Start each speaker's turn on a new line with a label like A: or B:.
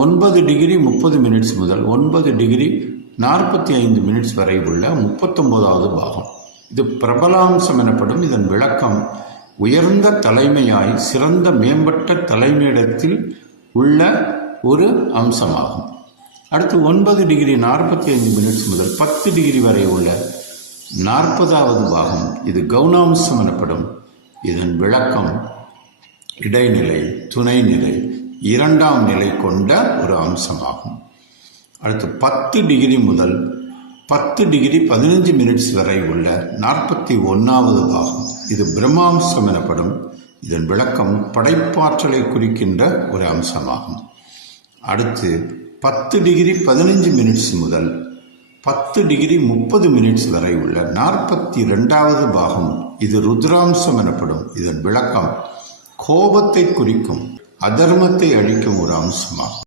A: ஒன்பது டிகிரி முப்பது மினிட்ஸ் முதல் ஒன்பது டிகிரி நாற்பத்தி ஐந்து மினிட்ஸ் வரை உள்ள முப்பத்தொம்போதாவது பாகம். இது பிரபலாம்சம் எனப்படும் இதன் விளக்கம். உயர்ந்த தலைமையாய் சிறந்த மேம்பட்ட தலைமையிடத்தில் உள்ள ஒரு அம்சமாகும். அடுத்து ஒன்பது டிகிரி நாற்பத்தி ஐந்து மினிட்ஸ் முதல் பத்து டிகிரி வரை உள்ள நாற்பதாவது பாகம். இது கவுனாம்சம் எனப்படும் இதன் விளக்கம். இடைநிலை துணைநிலை இரண்டாம் நிலை கொண்ட ஒரு அம்சமாகும். அடுத்து பத்து டிகிரி முதல் பத்து டிகிரி பதினஞ்சு மினிட்ஸ் வரை உள்ள நாற்பத்தி ஒன்றாவது பாகம். இது பிரம்மாம்சம் எனப்படும். இதன் விளக்கம் படைப்பாற்றலை குறிக்கின்ற ஒரு அம்சமாகும். அடுத்து பத்து டிகிரி பதினஞ்சு மினிட்ஸ் முதல் பத்து டிகிரி முப்பது மினிட்ஸ் வரை உள்ள நாற்பத்தி ரெண்டாவது பாகம். இது ருத்ராம்சம் எனப்படும். இதன் விளக்கம் கோபத்தை குறிக்கும். அதர்மத்தை அழிக்கும் ஒரு அம்சமாகும்.